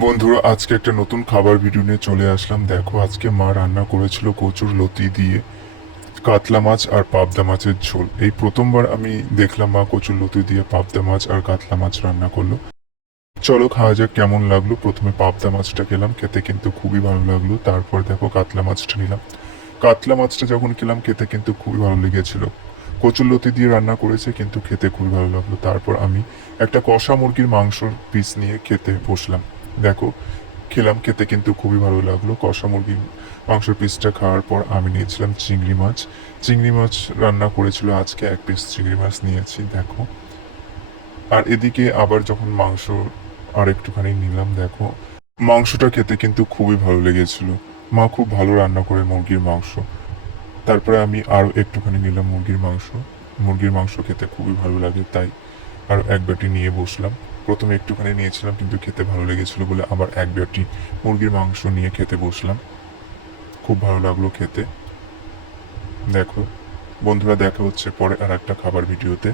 বন্ধুরা, আজকে একটা নতুন খাবার ভিডিও নিয়ে চলে আসলাম। দেখো, আজকে মা রান্না করেছিল কচুর লতি দিয়ে কাতলা মাছ আর পাবদা মাছের ঝোল। এই প্রথমবার আমি দেখলাম মা কচুর লতি দিয়ে পাবদা মাছ আর কাতলা মাছ রান্না করলো। চলো খাওয়া যাক কেমন লাগলো। প্রথমে পাবদা মাছটা খেলাম, খেতে কিন্তু খুবই ভালো লাগলো। তারপর দেখো কাতলা মাছটা নিলাম। কাতলা মাছটা যখন খেলাম খেতে কিন্তু খুবই ভালো লেগেছিল। কচুর লতি দিয়ে রান্না করেছে কিন্তু খেতে খুবই ভালো লাগলো। তারপর আমি একটা কষা মুরগির মাংসর পিস নিয়ে খেতে বসলাম। দেখো, খেলাম, খেতে কিন্তু খুবই ভালো লাগলো। কষা মুরগির মাংসের পিসটা খাওয়ার পর আমি নিয়েছিলাম চিংড়ি মাছ। চিংড়ি মাছ রান্না করেছিল আজকে, এক পিস চিংড়ি মাছ নিয়েছি দেখো। আর এদিকে আবার যখন মাংস আর একটুখানি নিলাম, দেখো মাংসটা খেতে কিন্তু খুবই ভালো লেগেছিল। মা খুব ভালো রান্না করে মুরগির মাংস। তারপরে আমি আরও একটুখানি নিলাম মুরগির মাংস। মুরগির মাংস খেতে খুবই ভালো লাগে, তাই আরও এক বাটি নিয়ে বসলাম। প্রথমে একটুখানি নিয়েছিলাম কিন্তু খেতে ভালো লেগেছিল বলে আবার এক বাটি মুরগির মাংস নিয়ে খেতে বসলাম। খুব ভালো লাগলো খেতে। দেখো বন্ধুরা, দেখা হচ্ছে পরে আর একটা খাবার ভিডিওতে।